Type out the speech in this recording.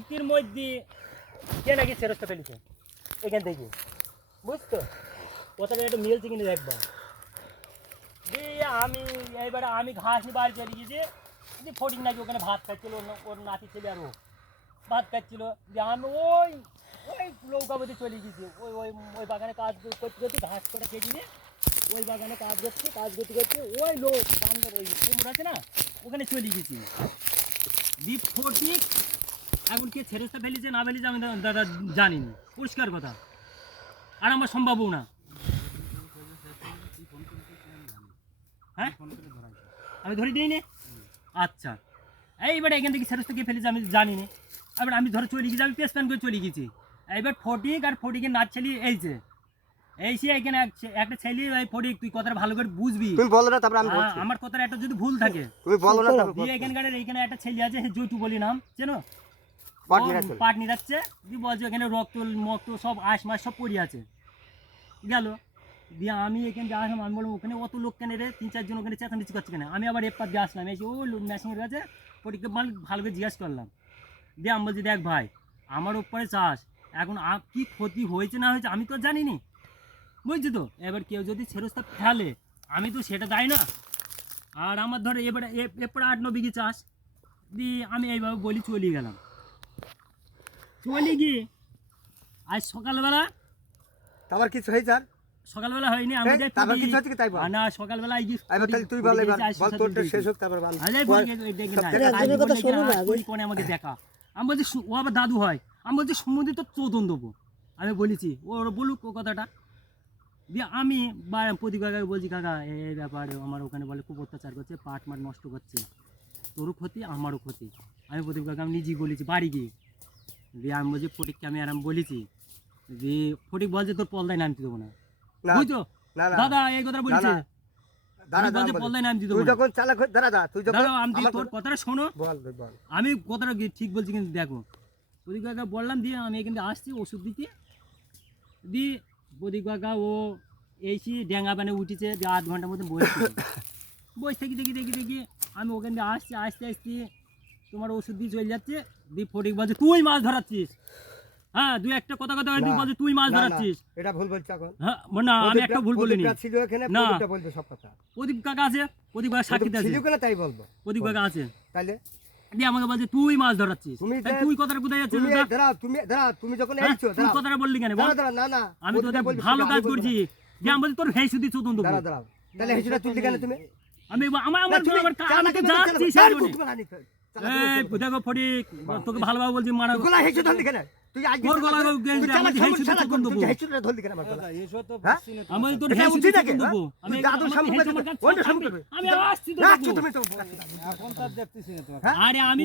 ইতির মধ্যে কে নাকি ছেড়ে ফেলেছে এখান থেকে, বুঝতো কোথাটা একটু মিলছে কিনে দেখবা। দিয়ে আমি এইবারে আমি ঘাস নিয়ে বাড়ি চলে গিয়েছি, যে ফটিক নাকি ওখানে ভাত খাচ্ছিল, ওর নাতি ছেলে আর ও ভাত খাচ্ছিল। যে আমি ওই ওই নৌকাবতী চলে গেছি, ওই ওই ওই বাগানে কাজ করতে করতে ঘাস করে কেটে নিয়ে ওই বাগানে কাজ করতে করতে ওই লোক বান্ধব ওই কুমড়ো আছে না ওখানে চলে গেছি। দ্বীপ ফটিক এখন কে ছেড়েটা ফেলেছে না ফেলেছে আমি দাদা জানিনি, পরিষ্কার কথা, আর আমার সম্ভবও না। হ্যাঁ আমি ধরে দিই নি। আচ্ছা এইবার এখান থেকে ছেড়ে কে ফেলেছে আমি জানি না। এবার আমি ধরে চলে গেছি, আমি পেসপ্যান করে চলে গেছি। এইবার ফটিক আর ফটিকের নাচ ছেলে এইছে এইসে এখানে একটা ছেলে, ওই ফটিক তুই কথাটা ভালো করে বুঝবি, তুমি বলো না তারপর আমি বলছি। আমার কথাটা একটা যদি ভুল থাকে তুমি বলো না তারপর দিয়ে এখানকার এইখানে একটা ছেলে আছে জয়টু বলি নাম চেনো, পাট পাট নিরাচ্ছে দিয়ে বলছে এখানে রক্ত মক্ত সব আঁশ মাস সব পড়ে আছে গেল। দিয়ে আমি এখানে দিয়ে আসলাম, আমি বললাম ওখানে অত লোক কেন রে, 3-4 জন ওখানে চেঁচামেচি করছে কেন। আমি আবার এপার দিয়ে আসলাম, এসে ও মেশিনের কাছে ফটিককে ভালো করে জিজ্ঞাসা করলাম। দিয়ে আমি বলছি দেখ ভাই আমার উপরে চাষ, এখন কি ক্ষতি হয়েছে না হয়েছে আমি তো জানি নি, বুঝছি তো। এবার কেউ যদি ছেড়স্তা ফেলে আমি তো সেটা দায় না। আর আমার ধরো এবারে এরপরে 8-9 বিঘি চাষ দিয়ে আমি এইভাবে বলি চলে গেলাম। চলে গিয়ে আজ সকালবেলা তারপর কিছু হয়েছে আর সকালবেলা হয়নি, আমি যাই তারপর কিছু হচ্ছে কি তাই বল না সকালবেলা এই এবার তাহলে তুই বল, এবার বল তোরটা শেষ হোক তারপর বল। আমাকে দেখা আমি বলছি ও আবার দাদু হয়, আমি বলছি সমুদ্রে তো চোদন দেবো, আমি বলেছি ওর বলুক ও কথাটা। দিয়ে আমি প্রদীপ কাকাকে বলছি কাকা এই ব্যাপারে আমার ওখানে বলে খুব অত্যাচার করছে, পাট মাঠ নষ্ট করছে, তোরও ক্ষতি আমারও ক্ষতি। আমি প্রদীপ কাকা আমি নিজেই বলেছি বাড়ি গিয়ে। দিয়ে আমি বলছি ফটিককে আমি আরাম বলেছি, যে ফটিক বলছে তোর পলদায় নামতে দেবো না, বুঝছো দাদা এই কথা বলছে। তোর কথাটা শোনো, আমি কথাটা ঠিক বলছি কিন্তু দেখো প্রদীপ কাকা বললাম। দিয়ে আমি এখানে আসছি ওষুধ দিতে, দিয়ে প্রদীপ কাকা ও এইছি ড্যাঙ্গা বানে উঠেছে, দিয়ে 8 ঘন্টার মধ্যে বসে থাকি দেখি আমি ওখান দিয়ে আসতে তোমার ওষুধ দিয়ে চলে যাচ্ছে। দিয়ে ফটিক বলছে তুই মাছ ধরাচ্ছিস, হ্যাঁ 2-1 কথা বলছে তুই মাছ ধরাচ্ছিস, এটা ভুল বলছ এখন। হ্যাঁ না আমি একটা ভুল বলিনি, ছিল এখানে প্রদীপটা বলবে সব কথা। প্রদীপ কাকা আছে, প্রদীপ কাকা সাক্ষী আছে, ছিল কেন তাই বলবো, প্রদীপ কাকা আছে তাইলে দিয়ে আমাকে বলছে তুই মাছ ধরাচ্ছিস, তুই কথাটা কোথায় যাচ্ছিস? তুমি যখন এইছো তুই কথাটা বললি কেন বল? না আমি তো ভালো কাজ করছি, যে আমি বলছি তোর হেই সুদি চোদন দেবো। তাহলে হেসুটা তুললি কেন তুমি? আমি আমার তো যাচ্ছি সেই এই দেখো ফটিক তোকে ভালোভাবে বলছি মারা গলা হেসু ধরলি কেন? তুই আজ তোর গলা হেই সুদি চোদন দেবো, হেসুটা ধরলি কেন আমার গলা? আমি তোর হেই সুদি চোদন দেবো, আমি দাদুর সামনে আমি আসছি তো তুমি তো এখন তার দেখতেছি না তোমার। আরে আমি